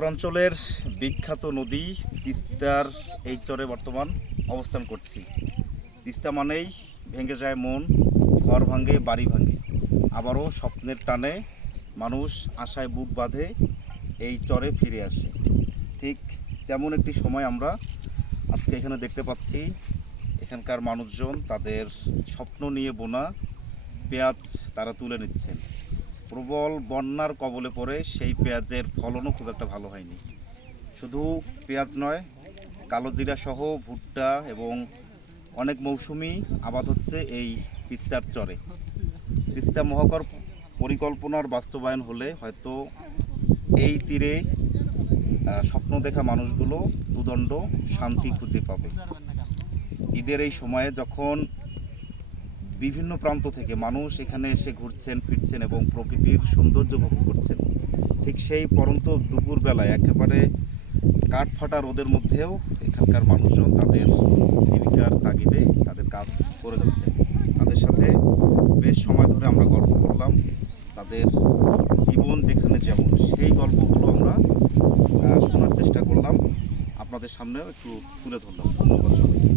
উত্তরাঞ্চলের বিখ্যাত নদী তিস্তার এই চরে বর্তমান অবস্থান করছি। তিস্তা মানেই ভেঙে যায় মন, ঘর ভাঙে, বাড়ি ভাঙে, আবারও স্বপ্নের টানে মানুষ আশায় বুক বাঁধে এই চরে ফিরে আসে। ঠিক তেমন একটি সময় আমরা আজকে এখানে দেখতে পাচ্ছি। এখানকার মানুষজন তাদের স্বপ্ন নিয়ে বোনা পেঁয়াজ তারা তুলে নিচ্ছেন। প্রবল বন্যার কবলে পড়ে সেই পেঁয়াজের ফলনও খুব একটা ভালো হয়নি। শুধু পেঁয়াজ নয়, কালোজিরা সহ ভুট্টা এবং অনেক মৌসুমি আবাদ হচ্ছে এই তিস্তার চরে। তিস্তা মহাকর পরিকল্পনার বাস্তবায়ন হলে হয়তো এই তীরে স্বপ্ন দেখা মানুষগুলো দুদণ্ড শান্তি খুঁজে পাবে। ঈদের এই সময়ে যখন বিভিন্ন প্রান্ত থেকে মানুষ এখানে এসে ঘুরছেন, ফিরছেন এবং প্রকৃতির সৌন্দর্য উপভোগ করছেন, ঠিক সেই পরন্ত দুপুরবেলায় একেবারে কাঠফাটা রোদের মধ্যেও এখানকার মানুষজন তাদের জীবিকার তাগিদে তাদের কাজ করে যাচ্ছেন। তাদের সাথে বেশ সময় ধরে আমরা গল্প করলাম। তাদের জীবন যেখানে যেমন সেই গল্পগুলো আমরা শোনার চেষ্টা করলাম, আপনাদের সামনেও একটু তুলে ধরলাম। ধন্যবাদ সবাইকে।